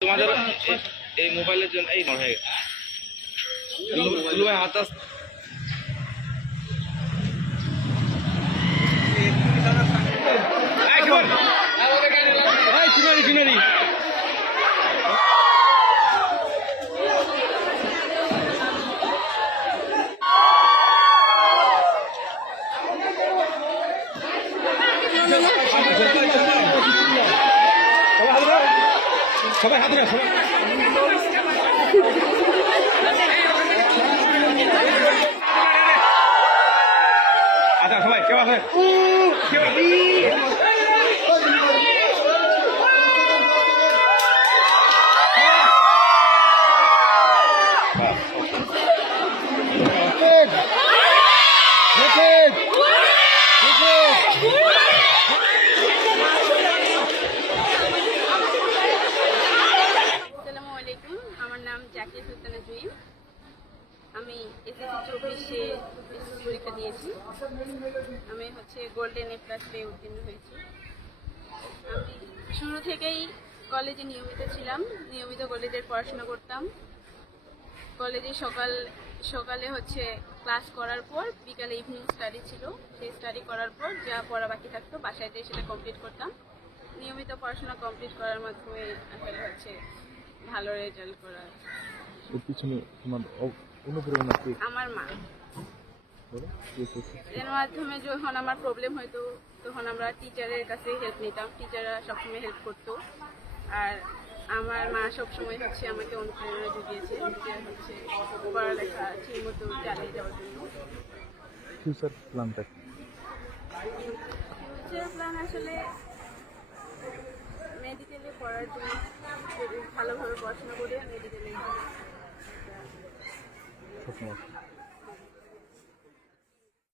তোমাদের এই মোবাইলের জন্য এই মনে হয়। লুলু ভাই হাত আস- এই, শোন। এই, চিনারি, চিনারি। সবাই হাত সবাই। আচ্ছা সবাই কেউ আছে? কেউ জাকিয়া সুলতানা জুইম আমি এসএসসি চব্বিশে এসএসসি পরীক্ষা দিয়েছি। আমি হচ্ছে গোল্ডেন এ প্লাস উত্তীর্ণ হয়েছি। আমি শুরু থেকেই কলেজে নিয়মিত ছিলাম, নিয়মিত কলেজের পড়াশোনা করতাম। কলেজে সকাল, সকালে হচ্ছে ক্লাস করার পর বিকালে ইভিনিং স্টাডি ছিল। সেই স্টাডি করার পর যা পড়া বাকি থাকতো বাসায় যেয়ে সেটা কমপ্লিট করতাম। নিয়মিত পড়াশোনা কমপ্লিট করার মাধ্যমে আসলে হচ্ছে ভালো রেজাল্ট করা এর পিছনে তোমার অনুপ্রেরণা কে? আমার মা। এর মাধ্যমে যখন আমার প্রবলেম হতো তখন আমরা টিচারের কাছে হেল্প নিতাম। টিচাররা সবসময় হেল্প করতো। আর আমার মা সবসময় হচ্ছে আমাকে অনুপ্রেরণা জুগিয়েছে। যে হচ্ছে পড়ালেখা ঠিক মতো চালিয়ে যাওয়ার জন্য। ফিউচার প্ল্যানটা কি? ফিউচার প্ল্যান আসলে মেডিকেলে পড়ার জন্য ভালোভাবে পড়াশোনা করে মেডিকেলে স্বপ্ন আছে